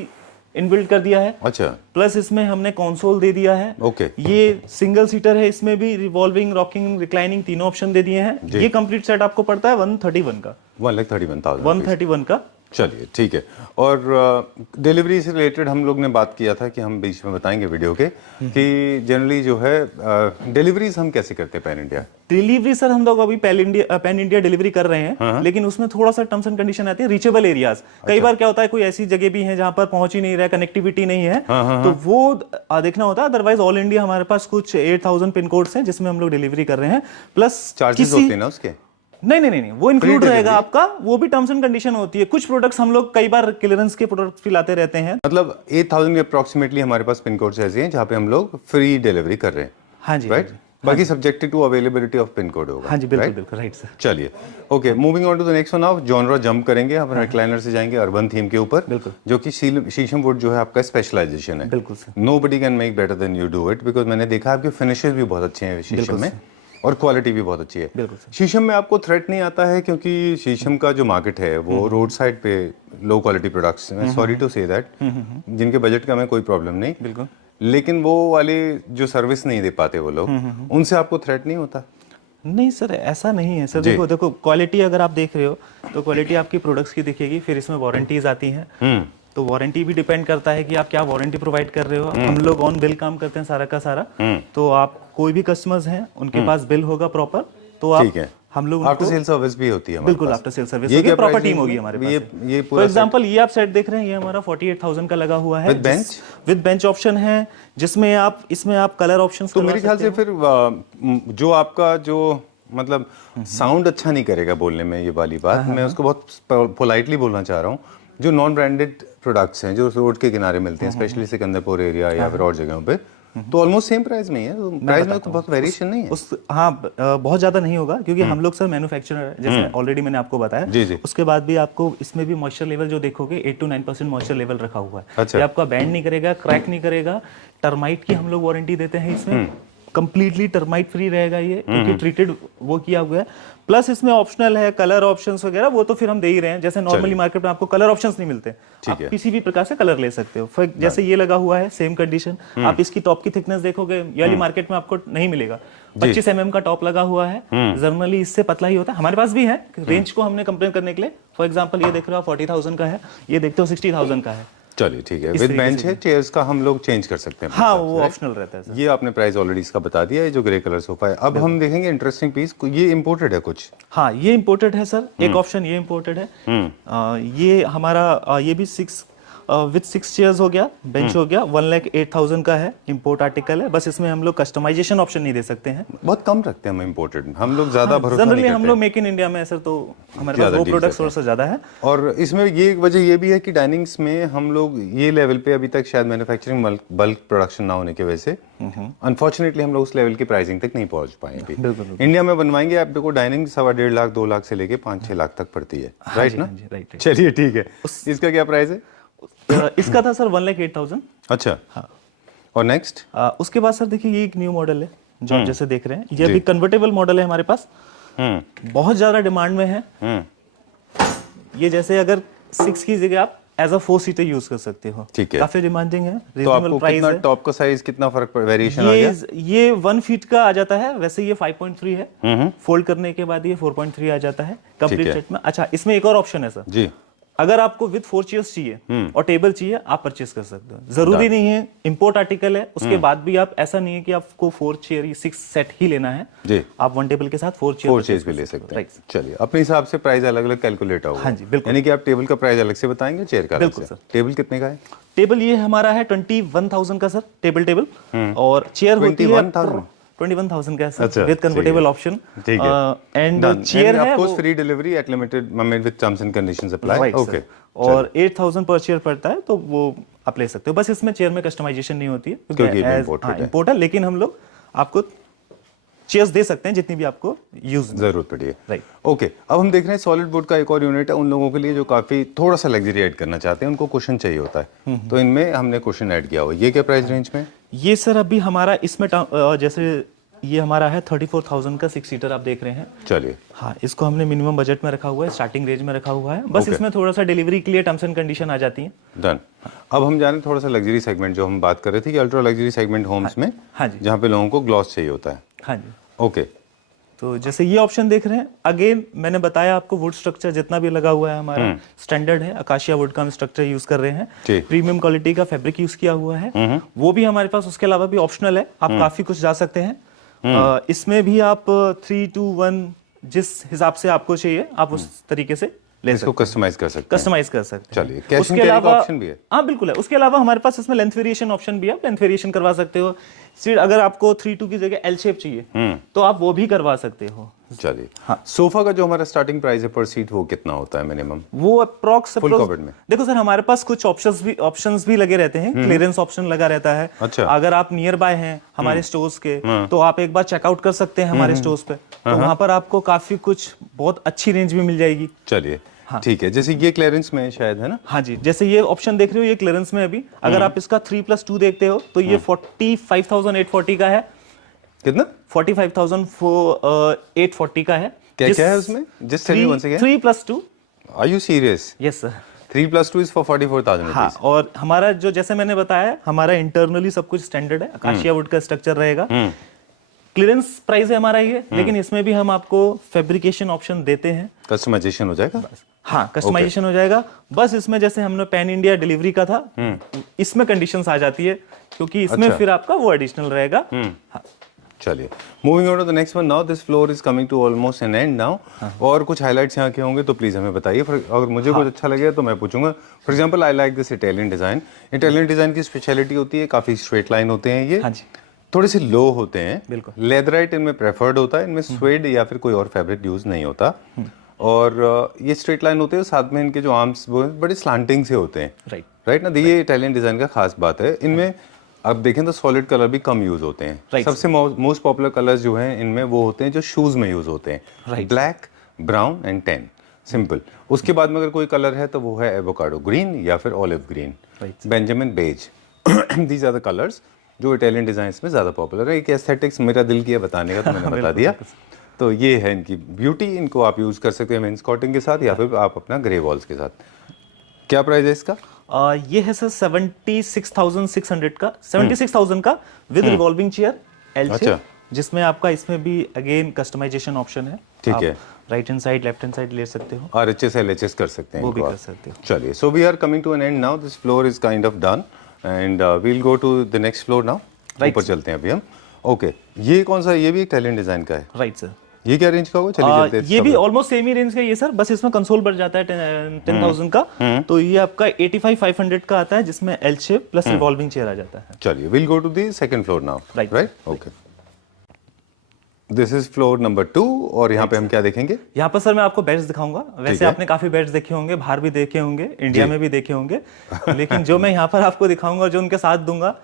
इनबिल्ट कर दिया है। अच्छा। प्लस इसमें हमने कंसोल दे दिया है। ओके। ये सिंगल सीटर है, इसमें भी रिवॉल्विंग, रॉकिंग, रिक्लाइनिंग तीनों ऑप्शन दे दिए हैं। ये कंप्लीट सेट आपको पड़ता है 131 का। 1,31,000 का। चलिए ठीक है। और डिलीवरी से रिलेटेड हम लोग ने बात किया था कि हम बीच में बताएंगे वीडियो के कि जनरली जो है डिलीवरीज हम कैसे करते हैं पैन इंडिया। डिलीवरी सर हम लोग अभी पैन इंडिया डिलीवरी कर रहे हैं, लेकिन उसमें थोड़ा सा टर्म्स एंड कंडीशन आती है, रीचेबल एरियाज। कई बार क्या होता है, कोई ऐसी जगह भी है जहां पर पहुंच ही नहीं रहा है, कनेक्टिविटी नहीं है, तो वो देखना होता है। अदरवाइज ऑल इंडिया हमारे पास कुछ 8000 पिन कोड्स हैं जिसमें हम लोग डिलीवरी कर रहे हैं। प्लस चार्जेस होते हैं ना उसके? नहीं, वो इंक्लूड रहेगा आपका, वो भी टर्म्स एंड कंडीशन होती है। कुछ प्रोडक्ट्स हम लोग कई बार क्लियरेंस के प्रोडक्ट्स भी लाते रहते हैं। मतलब 8000 के अप्रोक्सीमेटली हमारे पास पिन कोड्स ऐसे हैं जहाँ पे हम लोग फ्री डिलीवरी कर रहे हैं। हाँ जी, राइट। बाकी subjected to availability of pin code होगा। हाँ जी, बिल्कुल बिल्कुल राइट सर। चलिए okay, moving on to the next one. आप जॉनरा जंप करेंगे, अपन रिक्लाइनर से जाएंगे अर्बन थीम के ऊपर, बिल्कुल, जो कि शीशम वुड जो है आपका स्पेशलाइजेशन है। बिल्कुल sir. Nobody can make better than you do it, because मैंने देखा आपके फिनिशेस भी बहुत अच्छे हैं शीशम में और क्वालिटी भी बहुत अच्छी है। बिल्कुल सर। शीशम में आपको थ्रेट नहीं आता है क्योंकि शीशम का जो मार्केट है वो रोड साइड पे low quality products, sorry to say that, जिनके बजट का हमें कोई प्रॉब्लम नहीं, बिल्कुल, लेकिन वो वाली जो सर्विस नहीं दे पाते वो लोग, उनसे आपको थ्रेट नहीं होता? नहीं सर, ऐसा नहीं है सर। देखो क्वालिटी अगर आप देख रहे हो तो क्वालिटी आपकी प्रोडक्ट्स की दिखेगी। फिर इसमें वारंटीज आती हैं, तो वारंटी भी डिपेंड करता है कि आप क्या वारंटी प्रोवाइड कर रहे हो। हम लोग ऑन बिल काम करते हैं सारा का सारा, तो आप कोई भी कस्टमर्स हैं उनके पास बिल होगा प्रॉपर, तो आप हम लोग आफ्टर सेल सर्विस भी होती है। बिल्कुल आफ्टर सेल सर्विस होगी, प्रॉपर टीम होगी हमारे पास। ये फॉर एग्जांपल ये आप सेट देख रहे हैं, ये हमारा 48,000 का लगा हुआ है विद बेंच ऑप्शन है, जिसमें आप इसमें आप कलर ऑप्शंस। तो मेरे ख्याल से फिर जो आपका जो मतलब साउंड अच्छा नहीं करेगा बोलने में, ये वाली बात मैं उसको बहुत पोलाइटली बोलना चाह रहा हूँ, जो नॉन ब्रांडेड प्रोडक्ट्स हैं जो रोड के किनारे मिलते हैं, स्पेशली सिकंदरपुर एरिया या फिर और जगहों पे, तो ऑलमोस्ट सेम प्राइस में ही है। तो प्राइस में तो बहुत वेरिएशन नहीं है। हाँ, बहुत ज्यादा नहीं होगा क्योंकि हम लोग सर मैन्युफैक्चरर है, जैसे ऑलरेडी मैंने आपको बताया। जी। उसके बाद भी आपको इसमें भी मॉइस्चर लेवल जो देखोगे 8 to 9% मॉइस्चर लेवल रखा हुआ है। अच्छा। ये आपका बैंड नहीं करेगा, क्रैक नहीं करेगा। टर्माइट की हम लोग वारंटी देते हैं इसमें, कंप्लीटली टर्माइट फ्री रहेगा ये, क्योंकि ट्रीटेड वो किया हुआ है। प्लस इसमें ऑप्शनल है कलर ऑप्शंस वगैरह, वो तो फिर हम दे ही रहे हैं। जैसे नॉर्मली मार्केट में आपको कलर ऑप्शंस नहीं मिलते, आप किसी भी प्रकार से कलर ले सकते हो। जैसे ये लगा हुआ है सेम कंडीशन, आप इसकी टॉप की थिकनेस देखोगे, ये वाली मार्केट में आपको नहीं मिलेगा। 25 mm का टॉप लगा हुआ है, जनरली इससे पतला ही होता है। हमारे पास भी है, रेंज को हमने कंपेयर करने के लिए। फॉर एग्जांपल ये देख रहे हो आप 40,000 का है, ये देखते हो 60,000 का है। चलिए ठीक है। विद बेंच है, चेयर्स का हम लोग चेंज कर सकते हैं। हाँ, वो ऑप्शनल रहता है सर। ये आपने प्राइस ऑलरेडी इसका बता दिया है, जो ग्रे कलर सोफा है। अब हम देखेंगे इंटरेस्टिंग पीस, ये इंपोर्टेड है कुछ? हाँ, ये इंपोर्टेड है सर। एक ऑप्शन ये इंपोर्टेड है। ये हमारा ये भी 6 विद 6 चेयर्स हो गया, बेंच हो गया, 1,08,000 का है, इंपोर्ट आर्टिकल है। बस इसमें हम लोग कस्टमाइजेशन ऑप्शन नहीं दे सकते हैं, बहुत कम रखते हैं हम इंपोर्टेड, हम लोग ज्यादा भरोसा नहीं जनरली करते। हम लोग मेक इन इंडिया में सर, तो हमारे पास वो प्रोडक्ट सोर्स से ज्यादा है। और इसमें ये एक वजह ये भी है कि डाइनिंग्स में हम लोग ये लेवल पे अभी तक शायद मैन्युफैक्चरिंग बल्क प्रोडक्शन ना होने की वजह से अनफॉर्चुनेटली हम लोग उस लेवल की प्राइसिंग तक नहीं पहुंच पाए अभी। इंडिया में बनवाएंगे आप देखो, डाइनिंग 1.5 लाख 2 लाख से लेके 5-6 लाख तक पड़ती है, राइट ना? राइट। चलिए ठीक है। इसका क्या प्राइस है? इसका था सर 1,08,000। अच्छा। हाँ। और नेक्स्ट उसके बाद सर देखिए, ये एक न्यू मॉडल है जो आप जैसे देख रहे हैं, ये अभी कन्वर्टेबल मॉडल है हमारे पास, बहुत ज्यादा डिमांड में है। ये जैसे अगर 6 की जगह आप एज अ 4 सीटर यूज कर सकते हो। ठीक है। काफी डिमांडिंग है, तो रीजनेबल आपको प्राइस कितना है। टॉप का साइज कितना फर्क वेरिएशन आ गया? ये 1 फीट का आ जाता है, वैसे ये 5.3 है। फोल्ड करने के बाद ये 4.3 आ जाता है कंप्लीट है। सेट में। अच्छा, इसमें एक और ऑप्शन है सर, जी। अगर आपको विद 4 चेयर्स चाहिए और टेबल चाहिए, आप परचेस कर सकते हो। जरूरी नहीं है, इंपोर्ट आर्टिकल है, उसके बाद भी आप, ऐसा नहीं है कि आपको 4 चेयर 6 सेट ही लेना है जी। आप 1 टेबल के साथ 4 4 चेयर चेयर्स भी ले सकते हैं। राइट। चलिए, अपने हिसाब से प्राइस अलग अलग कैलकुलेट होगा। हाँ जी, बिल्कुल। यानी कि आप टेबल का प्राइस अलग से बताएंगे, चेयर का अलग बिल्कुल से। सर। टेबल कितने का है? टेबल ये हमारा है 21,000 का सर, टेबल और चेयर होती है 21,000? 21,000 का है अच्छा, सर, विद कन्वर्टेबल ऑप्शन। ठीक है। एंड चेयर है ऑफ कोर्स वो, free delivery at limited with terms and conditions apply. Right okay. Sir, और 8,000 पर चेयर पड़ता है, तो वो आप ले सकते हो। बस इसमें चेयर में कस्टमाइजेशन नहीं होती है क्योंकि ये imported है। इंपोर्ट है, लेकिन हम लोग आपको चेयर्स दे सकते हैं जितनी भी आपको यूज जरूरत पड़ी है। राइट। ओके, अब हम देख रहे हैं सॉलिड वुड का एक और यूनिट है उन लोगों के लिए जो काफी थोड़ा सा लग्जरी ऐड करना चाहते हैं, उनको कुशन चाहिए होता है, तो इनमें हमने कुशन ऐड किया हुआ है। ये क्या प्राइस रेंज में? ये सर अभी हमारा इसमें जैसे ये हमारा है 34,000 का 6 सीटर आप देख रहे हैं। चलिए। हाँ, इसको हमने मिनिमम बजट में रखा हुआ है, स्टार्टिंग रेंज में रखा हुआ है। बस Okay. इसमें थोड़ा सा डिलीवरी के लिए टर्म्स एंड कंडीशन आ जाती हैं। डन। अब हम जाने थोड़ा सा लग्जरी सेगमेंट, जो हम बात कर रहे थे कि अल्ट्रा लग्जरी सेगमेंट होम्स में, हाँ जी। जहाँ पे लोगों को ग्लॉस चाहिए होता है। हाँ जी। ओके। तो जैसे ये ऑप्शन देख रहे हैं, अगेन मैंने बताया आपको, वुड स्ट्रक्चर जितना भी लगा हुआ है हमारा स्टैंडर्ड है, अकाशिया वुड का हम स्ट्रक्चर यूज कर रहे जी। हैं। प्रीमियम क्वालिटी का फैब्रिक यूज किया हुआ है, वो भी हमारे पास उसके अलावा भी ऑप्शनल है, आप काफी कुछ जा सकते हैं। इसमें भी आप 3 to 1 जिस हिसाब से आपको चाहिए आप उस तरीके से ले इसको सकते कस्टमाइज कर सकते हैं। कस्टमाइज कर सकते हैं। चलिए, कैश उसके एंड कैरी का अलावा ऑप्शन भी है? हाँ बिल्कुल है। उसके अलावा हमारे पास इसमें लेंथ वेरिएशन ऑप्शन भी है, लेंथ वेरिएशन करवा सकते हो। सीट अगर आपको 3-2 की जगह एल शेप चाहिए तो आप वो भी करवा सकते हो। चलिए। हाँ। सोफा का जो हमारा स्टार्टिंग प्राइस है पर सीट, वो कितना होता है मिनिमम? वो अप्रॉक्स Full covered में? देखो सर, हमारे पास कुछ ऑप्शंस भी लगे रहते हैं। क्लियरेंस ऑप्शन लगा रहता है। अच्छा। अगर आप नियर बाय हैं हमारे स्टोर्स के, तो आप एक बार चेकआउट कर सकते हैं हमारे स्टोर्स पे, तो वहां पर आपको काफी कुछ बहुत अच्छी रेंज भी मिल जाएगी। चलिए। ठीक है, जैसे ये क्लियरेंस में शायद है ना? हाँ जी, जैसे ये ऑप्शन देख रहे हो, ये क्लियरेंस में अभी अगर आप इसका 3+2 देखते हो तो ये 45,840 का है। कितना? 45,840 का है। क्या क्या है उसमें? Just tell me once again. 3+2। Are you serious? Yes sir. 3+2 is for 44,000 हाँ, rupees. और हमारा जो जैसे मैंने बताया, हमारा इंटरनली सब कुछ स्टैंडर्ड है, अकाशिया वुड का स्ट्रक्चर रहेगा। क्लियरेंस प्राइस है हमारा ये, लेकिन इसमें भी हम आपको फैब्रिकेशन ऑप्शन देते हैं। कस्टमाइजेशन हो जाएगा? हाँ, कस्टमाइजेशन हो जाएगा। बस इसमें जैसे हमने पैन इंडिया डिलीवरी का था, इसमें कंडीशंस आ जाती है, क्योंकि इसमें अच्छा। फिर आपका वो एडिशनल रहेगा। हाँ। चलिए, moving on to the next one now. This floor is coming to almost an end now. और कुछ हाइलाइट्स यहाँ के होंगे तो प्लीज हमें बताइए। अगर मुझे कुछ अच्छा लगे तो मैं पूछूंगा। For example, I like this Italian design. Italian design की स्पेशलिटी होती है, काफी स्ट्रेट लाइन होते हैं ये। हाँ जी। थोड़े से लो होते हैं। बिल्कुल। लेदराइट इनमें प्रेफर्ड होता है, इनमें स्वेड या फिर कोई और फैब्रिक यूज नहीं होता। और ये स्ट्रेट लाइन होते हैं, साथ में इनके जो आर्म्स वो बड़े स्लांटिंग से होते हैं। राइट। राइट ना, ये इटालियन डिजाइन का खास बात है। इनमें आप देखें तो सॉलिड कलर भी कम यूज होते हैं। Right. सबसे मोस्ट पॉपुलर कलर्स जो हैं इनमें वो होते हैं जो शूज में यूज होते हैं। Right. Black, brown and tan, simple. उसके बाद में अगर कोई कलर है तो वो है एवोकाडो ग्रीन या फिर olive green, Right. Benjamin beige. These are the colours जो इटालियन डिजाइंस में ज्यादा पॉपुलर है। एक एस्थेटिक्स मेरा दिल किया बताने का, तो मैंने बता दिया। तो ये है इनकी ब्यूटी। इनको आप यूज कर सकते हैं मेन स्कॉटिंग के साथ या फिर आप अपना ग्रे वॉल्स के साथ। क्या प्राइस है इसका? ये है सर 76,600 का, 76,000 का विद रिवॉल्विंग चेयर एल अच्छा। शेप, जिसमें आपका इसमें भी अगेन कस्टमाइजेशन ऑप्शन है। ठीक आप है। Right hand side, left hand side ले सकते हो, RHS LHS कर सकते हैं वो भी इनको कर आप। सकते हो। चलिए, so we are coming to an end now. This floor is kind of done and we'll go to the next floor now. Right, ऊपर चलते हैं अभी हम। ओके, ये कौन सा? ये भी इटालियन डिजाइन का है। Right sir. ये क्या रेंज का होगा? चलिए चलते हैं ये भी सब। ऑलमोस्ट सेम ही रेंज का ही है सर, बस इसमें कंसोल बढ़ जाता है 10,000 का। तो ये आपका 85,500 का आता है, जिसमें L shape plus revolving chair आ जाता है। चलिए, will go to the second floor now. Right. Right, okay. This is floor number 2 और यहाँ पे हम क्या देखेंगे? यहाँ पर सर मैं आपको बेड्स दिखाऊंगा। वैसे है। आपने काफी बेड्स देखे होंगे, बाहर भी देखे होंगे, इंडिया में भी देखे होंगे, लेकिन जो मैं यहाँ पर आपको दिखाऊंगा, जो उनके साथ दूंगा,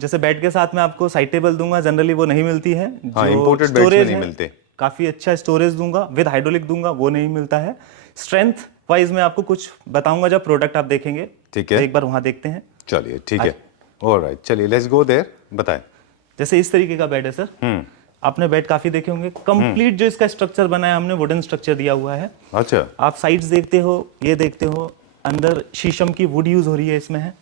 जैसे बेड के साथ मैं आपको साइड टेबल दूंगा, जनरली वो नहीं मिलती है। हाँ, जो imported beds में storage नहीं है, मिलते। काफी अच्छा स्टोरेज दूंगा, विद हाइड्रोलिक दूंगा, वो नहीं मिलता है। स्ट्रेंथ वाइज मैं आपको कुछ बताऊंगा जब प्रोडक्ट आप देखेंगे। ठीक है। तो एक बार वहां देखते हैं। चलिए, ठीक है। ऑलराइट, चलिए लेट्स गो देयर। बताएं। जैसे इस तरीके का बेड है सर। आपने बेड काफी देखे होंगे। कंप्लीट जो इसका स्ट्रक्चर बना है, हमने वुडन स्ट्रक्चर दिया हुआ है। अच्छा। आप साइड्स देखते हो, ये देखते हो, अंदर शीशम की वुड यूज हो रही है इसमें है,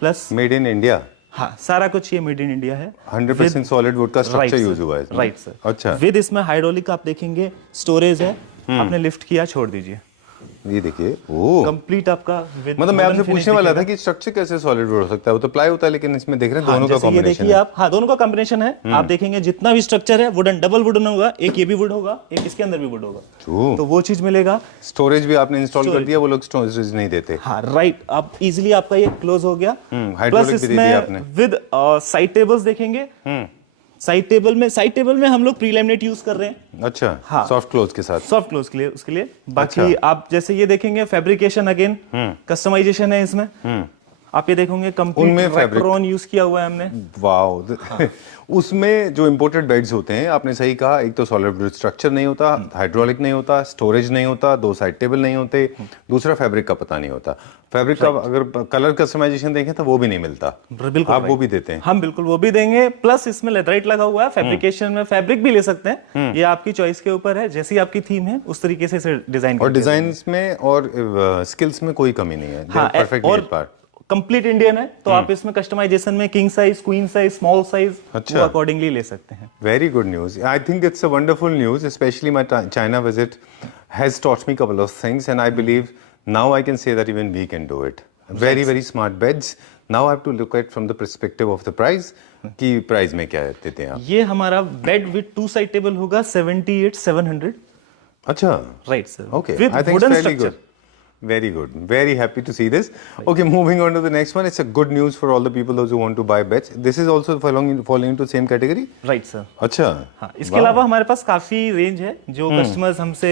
प्लस मेड इन इंडिया, हाँ सारा कुछ ये मेड इन इंडिया है। 100% सॉलिड वुड का स्ट्रक्चर यूज हुआ है इसमें। Right sir. अच्छा, विद इसमें हाइड्रोलिक आप देखेंगे स्टोरेज है, आपने लिफ्ट किया छोड़ दीजिए, ये देखिए, ओ कंप्लीट आपका with मतलब मैं wooden आपसे finish पूछने वाला था दिखेगा। कि स्ट्रक्चर कैसे सॉलिड वुड हो सकता है, वो तो प्लाई होता है, लेकिन इसमें देख रहे हैं हाँ, दोनों का जैसे ये कॉम्बिनेशन देखिए है। आप, हाँ दोनों का कॉम्बिनेशन है। आप देखेंगे जितना भी स्ट्रक्चर है वुडन, डबल वुडन होगा, एक ये भी वुड होगा, एक इसके अंदर भी वुड होगा, तो वो चीज मिलेगा। स्टोरेज भी आपने इंस्टॉल कर दिया, वो लोग स्टोरेज नहीं देते। हाँ राइट, आप इजीली आपका ये क्लोज हो गया। प्लस हाइड्रोलिक भी दे दिया आपने। इसमें विद साइड टेबल्स देखेंगे, साइड टेबल में हम लोग प्रीलैमिनेट यूज कर रहे हैं, अच्छा, हाँ। सॉफ्ट क्लोज के साथ। सॉफ्ट क्लोज के लिए, उसके लिए। बाकी आप जैसे ये देखेंगे फैब्रिकेशन अगेन कस्टमाइजेशन है इसमें। आप ये देखेंगे उनमें कंप्लीट fabric- रैपरॉन यूज किया हुआ है हमने। वाओ उसमें जो इंपोर्टेड बेड्स होते हैं, आपने सही कहा, एक तो सॉलिड वुड स्ट्रक्चर नहीं होता, हाइड्रोलिक नहीं होता, स्टोरेज नहीं होता, दो साइड टेबल नहीं होते, दूसरा फैब्रिक का पता नहीं होता। फैब्रिक का अगर कलर कस्टमाइजेशन देखें तो वो भी नहीं मिलता, बिल्कुल आप वो भी देते हैं। हम बिल्कुल वो भी देंगे, प्लस इसमें लेथराइट लगा हुआ है। फैब्रिकेशन में फैब्रिक भी ले सकते हैं, ये आपकी चॉइस के ऊपर है, जैसी आपकी थीम है उस तरीके से इसे डिजाइन और डिजाइन में और स्किल्स में कोई कमी नहीं है, हाँ, परफेक्ट और नीट पार्ट। कंप्लीट इंडियन है, तो आप इसमें कस्टमाइजेशन में king size, queen size, small size अच्छा। वो अकॉर्डिंगली ले सकते हैं। Very good news. I think it's a wonderful news, especially my China visit has taught me a couple of things, and I believe now I can say that even we can do it. Very, very smart beds. Now I have to look at from the perspective of the price. कि price में क्या देते हैं आप? ये हमारा bed with 2 side table होगा 78,700। अच्छा, right sir. okay. With I think wooden it's fairly structure. good. Very good. Very happy to see this. Okay, moving on to the next one. It's a good news for all the people those who want to buy beds. This is also falling into same category. Right sir. अच्छा। हाँ, इसके अलावा हमारे पास काफी range है, जो customers हमसे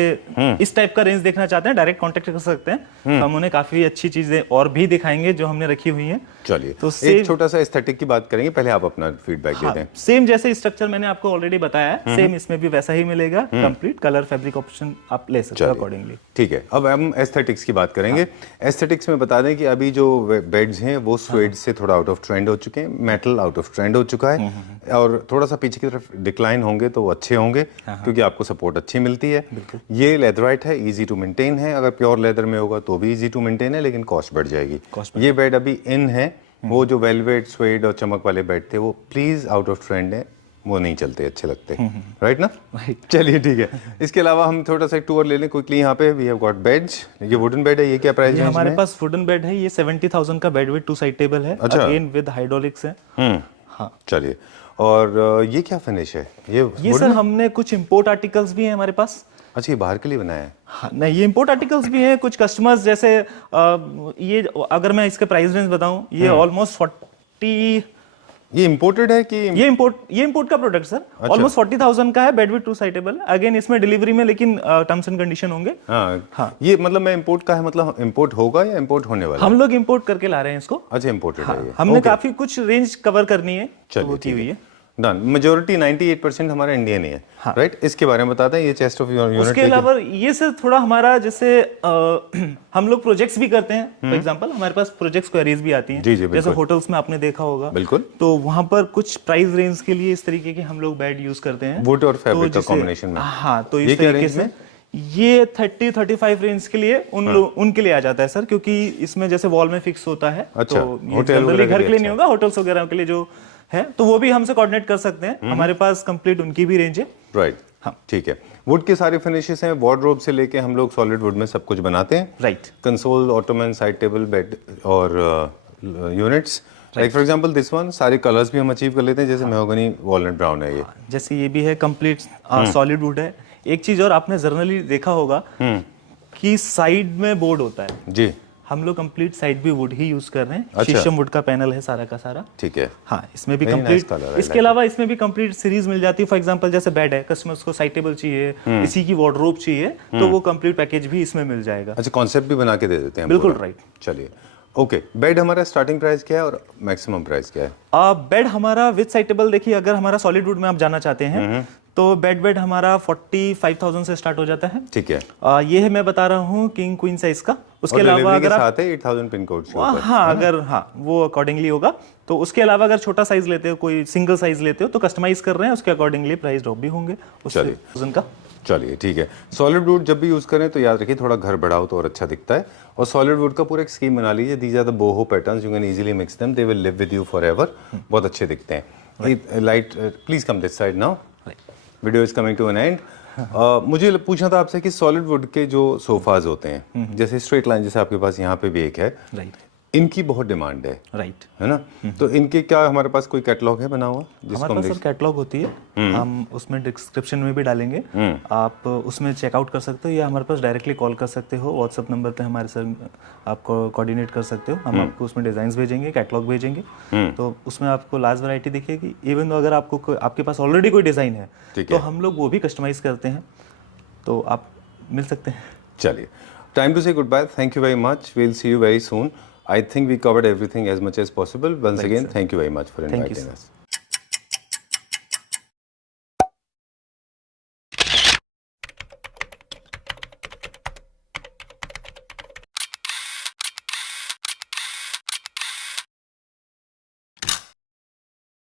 इस टाइप का रेंज देखना चाहते हैं डायरेक्ट कांटेक्ट कर सकते हैं, तो हम उन्हें काफी अच्छी चीजें और भी दिखाएंगे जो हमने रखी हुई हैं। चलिए, तो एक छोटा सा एस्थेटिक की बात करेंगे, पहले आप अपना फीडबैक हाँ, देते हैं। सेम जैसे स्ट्रक्चर मैंने आपको ऑलरेडी बताया है, सेम इसमें भी वैसा ही मिलेगा। कंप्लीट कलर फैब्रिक ऑप्शन आप ले सकते हो अकॉर्डिंगली। ठीक है, अब हम एस्थेटिक्स की बात करेंगे। एस्थेटिक्स में बता दें कि अभी जो बेड्स हैं वो स्वेड से थोड़ा आउट ऑफ ट्रेंड हो चुके हैं, मेटल आउट ऑफ ट्रेंड हो चुका है, और थोड़ा सा पीछे की तरफ डिक्लाइन होंगे तो वो अच्छे होंगे, क्योंकि आपको सपोर्ट अच्छी मिलती है। ये लेदराइट है, इजी टू मेंटेन है, अगर प्योर लेदर में होगा तो भी इजी टू मेंटेन है, लेकिन कॉस्ट बढ़ जाएगी। ये बेड अभी इन है, वो जो वेलवेट, स्वेड और चमक वाले बेड थे वो प्लीज आउट ऑफ ट्रेंड है, वो नहीं चलते, अच्छे लगते, राइट ना? चलिए ठीक है। इसके अलावा हम थोड़ा सा टूर ले लें क्विकली। यहाँ पे वी हैव गॉट बेड्स। ये वुडन बेड है, ये क्या प्राइस ये है? हमारे पास वुडन बेड है, ये 70,000 का बेड विद 2 साइड टेबल है, अच्छा। अगेन विद हाइड्रोलिक्स है। हाँ, चलिए, और ये क्या फिनिश है? ये सर हमने कुछ इंपोर्ट आर्टिकल्स भी हैं हमारे पास। अच्छा, ये बाहर के लिए बनाया है? हाँ, नहीं, ये इंपोर्ट आर्टिकल्स भी हैं। कुछ कस्टमर्स जैसे ये, अगर मैं इसका प्राइस रेंज बताऊं, ये ऑलमोस्ट 40, ये इंपोर्टेड है कि ये इंपोर्ट का प्रोडक्ट सर, ऑलमोस्ट 40,000 का है bed with 2 side table. Again इसमें डिलीवरी में लेकिन टर्म्स एंड कंडीशन होंगे। हाँ, ये मतलब मैं इंपोर्ट का है, मतलब इंपोर्ट होगा या इंपोर्ट होने वाला है? हम लोग इंपोर्ट करके ला रहे हैं इसको। अच्छा, इंपोर्टेड है ये। हमने काफी कुछ रेंज कवर करनी है, तो वो की हुई है। डन। मेजोरिटी 98% हमारा इंडियन ही है, राइट? इसके बारे में बताते हैं, ये चेस्ट ऑफ यूनिट। उसके अलावा ये सर थोड़ा हमारा जैसे हम लोग प्रोजेक्ट्स भी करते हैं, फॉर एग्जांपल हमारे पास प्रोजेक्ट्स क्वेरीज भी आती हैं, जी, जी, जैसे होटल्स में आपने देखा होगा। बिल्कुल। तो वहां पर कुछ प्राइस रेंज के लिए इस तरीके के हम लोग बेड यूज करते हैं, वुड और फैब्रिक का जैसे- कॉम्बिनेशन में। हाँ, तो ये इस क्या तरीके रेंज से में? ये 30-35 रेंज के लिए उनके लिए आ जाता है सर, क्योंकि इसमें जैसे वॉल में फिक्स होता है। अच्छा, तो ये होटल जनरली वगैरह घर के के लिए लिए नहीं होगा, होटल्स वगैरह के लिए जो है, तो वो भी हमसे कोऑर्डिनेट कर सकते हैं। हमारे पास कंप्लीट उनकी भी रेंज है। राइट, हाँ, ठीक है। वुड के सारे फिनिशेस हैं, वार्डरोब से लेके हम लोग सॉलिड वुड में सब कुछ बनाते हैं, right. Console, ottoman, side table, bed और units. Like for example this one, सारे कलर्स भी हम अचीव कर लेते हैं, जैसे मेहोगनी वॉलनट ब्राउन है ये। जैसे ये भी है, कंप्लीट सॉलिड वुड है। एक चीज और आपने जनरली देखा होगा कि साइड में बोर्ड होता है, जी, हम लोग कंप्लीट साइड भी वुड ही यूज कर रहे हैं। अच्छा। शीशम वुड का पैनल है सारा का सारा। ठीक है। हाँ, इसमें भी Very nice complete color, I इसके like अलावा इसमें भी कंप्लीट सीरीज मिल जाती है। फॉर एग्जांपल जैसे बेड है, कस्टमर्स को साइड टेबल चाहिए, इसी की वार्डरोब चाहिए, तो वो कंप्लीट पैकेज भी इसमें मिल जाएगा। अच्छा, कॉन्सेप्ट भी बना के दे देते हैं? बिल्कुल पूरा? राइट। चलिए, ओके। बेड हमारा स्टार्टिंग प्राइस क्या है और मैक्सिमम प्राइस क्या है? बेड हमारा विद साइड टेबल, देखिए अगर हमारा सॉलिड वुड में आप जाना चाहते हैं तो बेड हमारा 45,000 से स्टार्ट हो जाता है। ठीक है। ये है, मैं बता रहा हूँ, किंग क्वीन साइज का। उसके और अलावा delivery अगर के आप साथ है 8,000 पिन कोड से ऊपर। हाँ, अगर हाँ वो अकॉर्डिंगली होगा। तो उसके अलावा अगर छोटा साइज लेते हो, कोई सिंगल साइज लेते हो, तो कस्टमाइज कर रहे हैं, उसके अकॉर्डिंगली प्राइस ड्रॉप भी होंगे उस चलिए। 1000 का। चलिए ठीक है। सॉलिड वुड जब भी यूज़ करें तो याद रखिए थोड़ा घर बढ़ाओ तो और अच्छा दिखता है। और सॉलिड वुड का पूरा एक स्कीम बना लीजिए। These are the boho patterns, you can easily mix them, they will live with you forever. बहुत अच्छे दिखते हैं। Light please come this side now, video is coming to an end. मुझे पूछना था आपसे कि सॉलिड वुड के जो सोफाज होते हैं, जैसे स्ट्रेट लाइन, जैसे आपके पास यहाँ पे भी एक है, राइट इनकी बहुत डिमांड है, राइट। है ना? तो इनके क्या हमारे पास कोई कैटलॉग है बना हुआ जिसको हमारे हम पास सर कैटलॉग होती है, हम उसमें डिस्क्रिप्शन में भी डालेंगे, आप उसमें चेकआउट कर सकते हो या हमारे पास डायरेक्टली कॉल कर सकते हो। व्हाट्सएप नंबर पे हमारे सर आपको कोऑर्डिनेट कर सकते हो, हम आपको उसमें डिज़ाइंस भेजेंगे, कैटलॉग भेजेंगे, तो उसमें आपको लार्ज वैरायटी दिखेगी। इवन अगर आपको आपके पास ऑलरेडी कोई डिज़ाइन है तो हम लोग वो भी कस्टमाइज़ करते हैं, तो आप मिल सकते हैं। चलिए, time to say goodbye. Thank you very much. We'll see you very soon. I think we covered everything as much as possible. Once again, thank you very much for inviting us.